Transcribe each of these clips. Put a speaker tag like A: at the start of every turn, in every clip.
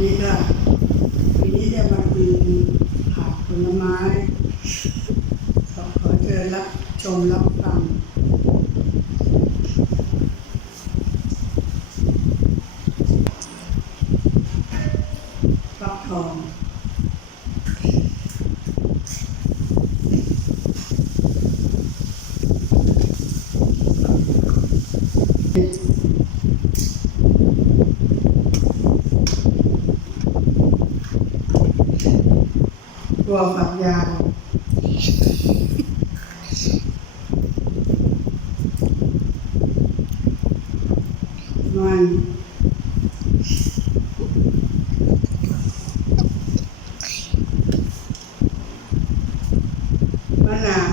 A: ดีค่ะวันนี้จะมากินผักผลไม้ขอขอเชิญรับชมรับฟังฟักทอง ตัวฝักยาวมันมะนาว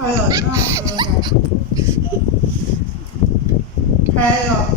A: อร่อยมากเลยอะแครอท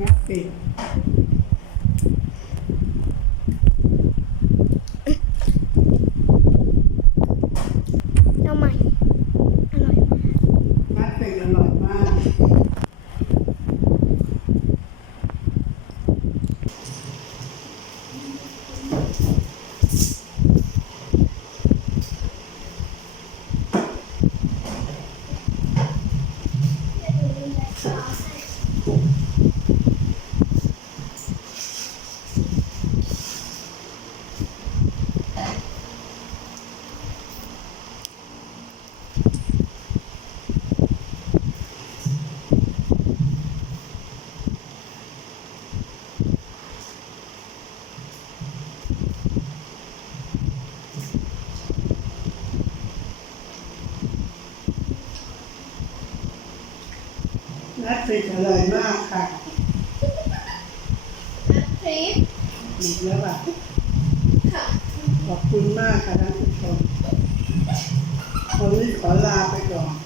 A: นักปิด
B: เอาใหม่อร่อยมาก
A: นักปิดอร่อยมาก นักปิดอร่อยมากค่ะ
B: พริก
A: หมดแล้วอะ
B: ค่ะ
A: ขอบคุณมากค่ะท่านผู้ชมวันนี้ขอลาไปก่อน
B: งั้น